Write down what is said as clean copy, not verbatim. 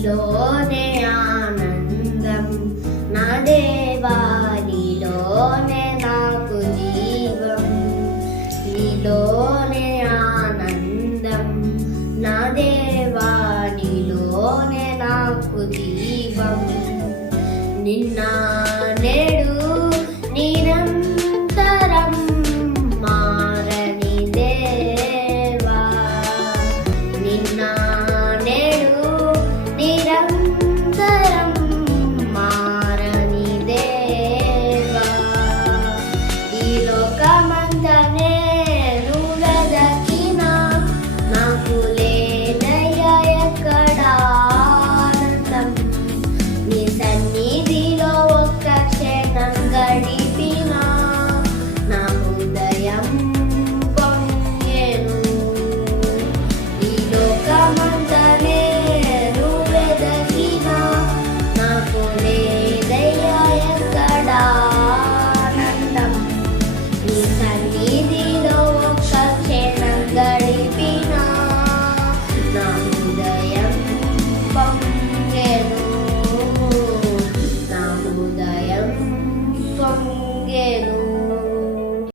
నీలోనే ఆనందం నా దేవా, నీలోనే నాకు జీవం, నీలోనే ఆనందం నా దేవా, నీలోనే నాకు జీవం. నిన్న నేడు